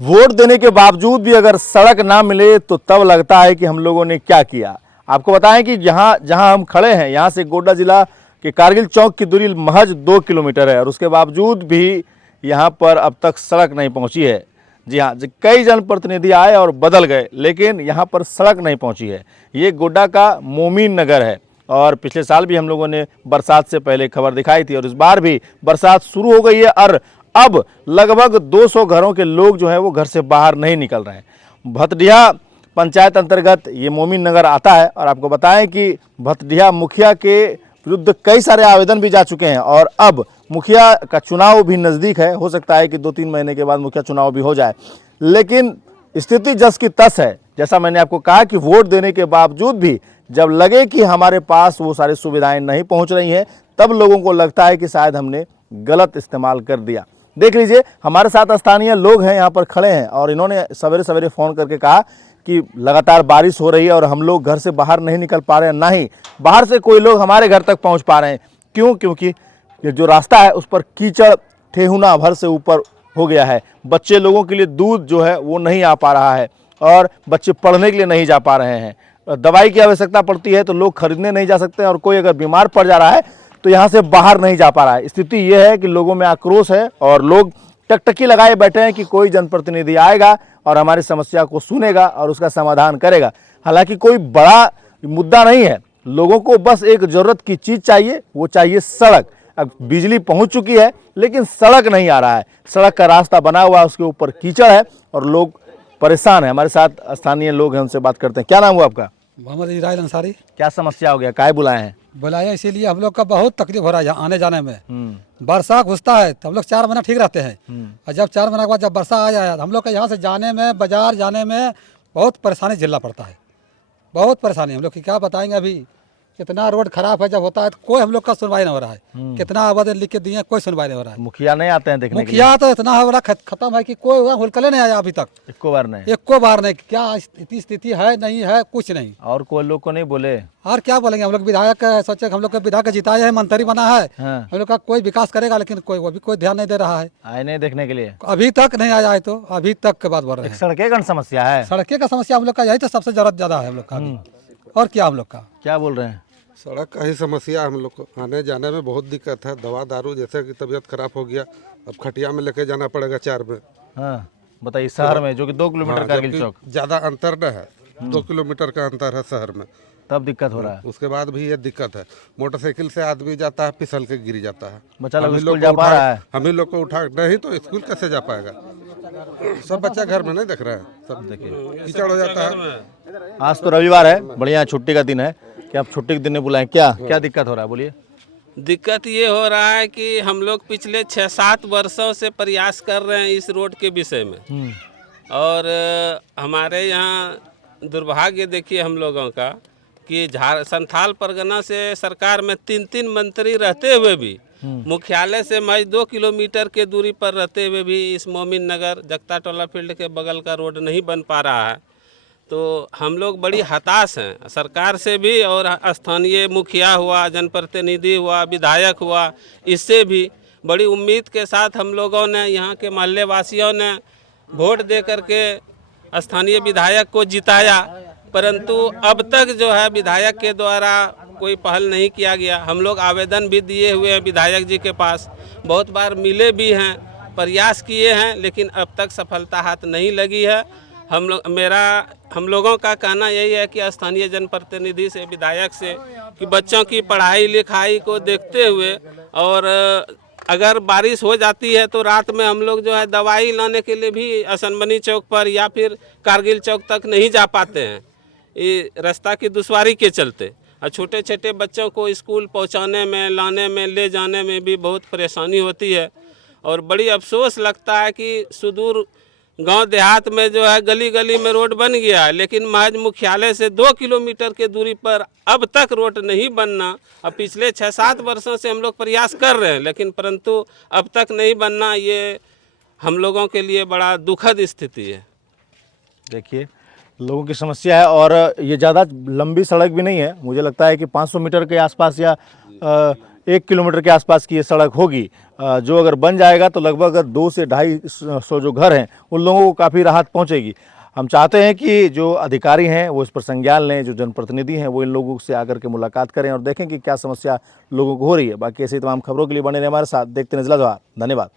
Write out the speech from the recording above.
Vote देने के बावजूद भी अगर सड़क ना मिले तो तब लगता है कि हम लोगों ने क्या किया। आपको बताएं कि जहां जहां हम खड़े हैं यहां से गोड्डा जिला के कारगिल चौक की दूरी महज 2 किलोमीटर है और उसके बावजूद भी यहां पर अब तक सड़क नहीं पहुंची है। जी हाँ, कई जनप्रतिनिधि आए और बदल गए लेकिन यहाँ पर सड़क नहीं पहुँची है। ये गोड्डा का मोमीन नगर है और पिछले साल भी हम लोगों ने बरसात से पहले खबर दिखाई थी और इस बार भी बरसात शुरू हो गई है और अब लगभग 200 घरों के लोग जो है वो घर से बाहर नहीं निकल रहे हैं। भतडिहा पंचायत अंतर्गत ये मोमीन नगर आता है और आपको बताएं कि भतडिहा मुखिया के विरुद्ध कई सारे आवेदन भी जा चुके हैं और अब मुखिया का चुनाव भी नज़दीक है। हो सकता है कि 2-3 महीने के बाद मुखिया चुनाव भी हो जाए, लेकिन स्थिति जस की तस है। जैसा मैंने आपको कहा कि वोट देने के बावजूद भी जब लगे कि हमारे पास वो सारी सुविधाएं नहीं पहुंच रही हैं तब लोगों को लगता है कि शायद हमने गलत इस्तेमाल कर दिया। देख लीजिए, हमारे साथ स्थानीय लोग हैं, यहाँ पर खड़े हैं और इन्होंने सवेरे सवेरे फ़ोन करके कहा कि लगातार बारिश हो रही है और हम लोग घर से बाहर नहीं निकल पा रहे हैं, ना ही बाहर से कोई लोग हमारे घर तक पहुंच पा रहे हैं। क्यों? क्योंकि ये जो रास्ता है उस पर कीचड़ ठेहुना भर से ऊपर हो गया है। बच्चे लोगों के लिए दूध जो है वो नहीं आ पा रहा है और बच्चे पढ़ने के लिए नहीं जा पा रहे हैं। दवाई की आवश्यकता पड़ती है तो लोग खरीदने नहीं जा सकते और कोई अगर बीमार पड़ जा रहा है तो यहाँ से बाहर नहीं जा पा रहा है। स्थिति ये है कि लोगों में आक्रोश है और लोग टकटकी लगाए बैठे हैं कि कोई जनप्रतिनिधि आएगा और हमारी समस्या को सुनेगा और उसका समाधान करेगा। हालांकि कोई बड़ा मुद्दा नहीं है, लोगों को बस एक ज़रूरत की चीज़ चाहिए, वो चाहिए सड़क। अब बिजली पहुंच चुकी है लेकिन सड़क नहीं आ रहा है। सड़क का रास्ता बना हुआ है, उसके ऊपर कीचड़ है और लोग परेशान हैं। हमारे साथ स्थानीय लोग हैं, उनसे बात करते हैं। क्या नाम हुआ आपका? मोहम्मद इजराइल अंसारी। क्या समस्या हो गया, काहे बुलाए हैं? बुलाया इसीलिए हम लोग का बहुत तकलीफ हो रहा है यहाँ आने जाने में। वर्षा घुसता है तो हम लोग 4 महीना ठीक रहते हैं और जब 4 महीने के बाद जब वर्षा आ जाए हम लोग का यहाँ से जाने में, बाजार जाने में बहुत परेशानी झेलना पड़ता है। बहुत परेशानी हम लोग की क्या बताएंगे। अभी कितना रोड खराब है, जब होता है तो कोई हम लोग का सुनवाई नहीं हो रहा है। कितना आवेदन लिख के दिए, कोई सुनवाई नहीं हो रहा है। मुखिया नहीं आते हैं देखने के लिए? मुखिया तो इतना हो रहा खत्म है कि कोई हुलकले नहीं आया अभी तक, एको बार नहीं? एको बार नहीं। क्या इतनी स्थिति है, नहीं है, कुछ नहीं। और कोई लोग को नहीं बोले? और क्या बोलेंगे, हम लोग विधायक सोचे हम लोग का विधायक जिताया है, मंत्री बना है। हाँ। हम लोग का कोई विकास करेगा लेकिन वो भी कोई ध्यान नहीं दे रहा है। आए नहीं देखने के लिए? अभी तक नहीं आया है तो अभी तक के बात बोल रहे हैं। सड़कें का समस्या है? सड़कें का समस्या हम लोग का यही तो सबसे जरूरत ज्यादा है हम लोग का अभी। और क्या हम लोग का क्या बोल रहे हैं? सड़क का ही समस्या हम लोग को आने जाने में बहुत दिक्कत है। दवा दारू जैसे कि तबीयत खराब हो गया, अब खटिया में लेके जाना पड़ेगा 4 में। हाँ बताइए, शहर में जो कि 2 किलोमीटर कारगिल चौक, ज़्यादा अंतर न है, 2 किलोमीटर का अंतर है शहर में, तब दिक्कत हो रहा है। उसके बाद भी ये दिक्कत है। मोटरसाइकिल से आदमी जाता है, फिसल के गिर जाता है। बच्चा लोग हम ही स्कूल को जा पा रहा है? हम ही लोग को उठा नहीं तो स्कूल कैसे जा पाएगा? सब बच्चा घर में नहीं देख रहे हैं, सब देखिए कीचड़ हो जाता है। आज तो रविवार है, बढ़िया छुट्टी का दिन है। क्या आप छुट्टी के दिन में बुलाएं? क्या क्या दिक्कत हो रहा है, बोलिए। दिक्कत ये हो रहा है कि हम लोग पिछले 6-7 वर्षों से प्रयास कर रहे हैं इस रोड के विषय में और हमारे यहाँ दुर्भाग्य देखिए हम लोगों का कि संथाल परगना से सरकार में 3-3 मंत्री रहते हुए भी, मुख्यालय से महज 2 किलोमीटर के दूरी पर रहते हुए भी इस मोमिन नगर जगता टोला फील्ड के बगल का रोड नहीं बन पा रहा है। तो हम लोग बड़ी हताश हैं सरकार से भी और स्थानीय मुखिया हुआ, जनप्रतिनिधि हुआ, विधायक हुआ, इससे भी बड़ी उम्मीद के साथ हम लोगों ने, यहाँ के मोहल्ले वासियों ने वोट दे करके स्थानीय विधायक को जिताया, परंतु अब तक जो है विधायक के द्वारा कोई पहल नहीं किया गया। हम लोग आवेदन भी दिए हुए हैं विधायक जी के पास, बहुत बार मिले भी हैं, प्रयास किए हैं, लेकिन अब तक सफलता हाथ नहीं लगी है। हम लोगों का कहना यही है कि स्थानीय जनप्रतिनिधि से, विधायक से, कि बच्चों की पढ़ाई लिखाई को देखते हुए और अगर बारिश हो जाती है तो रात में हम लोग जो है दवाई लाने के लिए भी असनबनी चौक पर या फिर कारगिल चौक तक नहीं जा पाते हैं, ये रास्ता की दुश्वारी के चलते। और छोटे छोटे बच्चों को स्कूल पहुंचाने में, लाने में, ले जाने में भी बहुत परेशानी होती है और बड़ी अफसोस लगता है कि सुदूर गांव देहात में जो है गली गली में रोड बन गया है, लेकिन महज मुख्यालय से 2 किलोमीटर के दूरी पर अब तक रोड नहीं बनना। अब पिछले 6-7 वर्षों से हम लोग प्रयास कर रहे हैं लेकिन परंतु अब तक नहीं बनना, ये हम लोगों के लिए बड़ा दुखद स्थिति है। देखिए, लोगों की समस्या है और ये ज़्यादा लंबी सड़क भी नहीं है। मुझे लगता है कि 500 मीटर के आसपास या 1 किलोमीटर के आसपास की ये सड़क होगी, जो अगर बन जाएगा तो लगभग 2 से 250 जो घर हैं उन लोगों को काफ़ी राहत पहुंचेगी। हम चाहते हैं कि जो अधिकारी हैं वो इस पर संज्ञान लें, जो जनप्रतिनिधि हैं वो इन लोगों से आकर के मुलाकात करें और देखें कि क्या समस्या लोगों को हो रही है। बाकी ऐसी तमाम खबरों के लिए बने रहे हमारे साथ, देखते रहें जिला जवाब। धन्यवाद।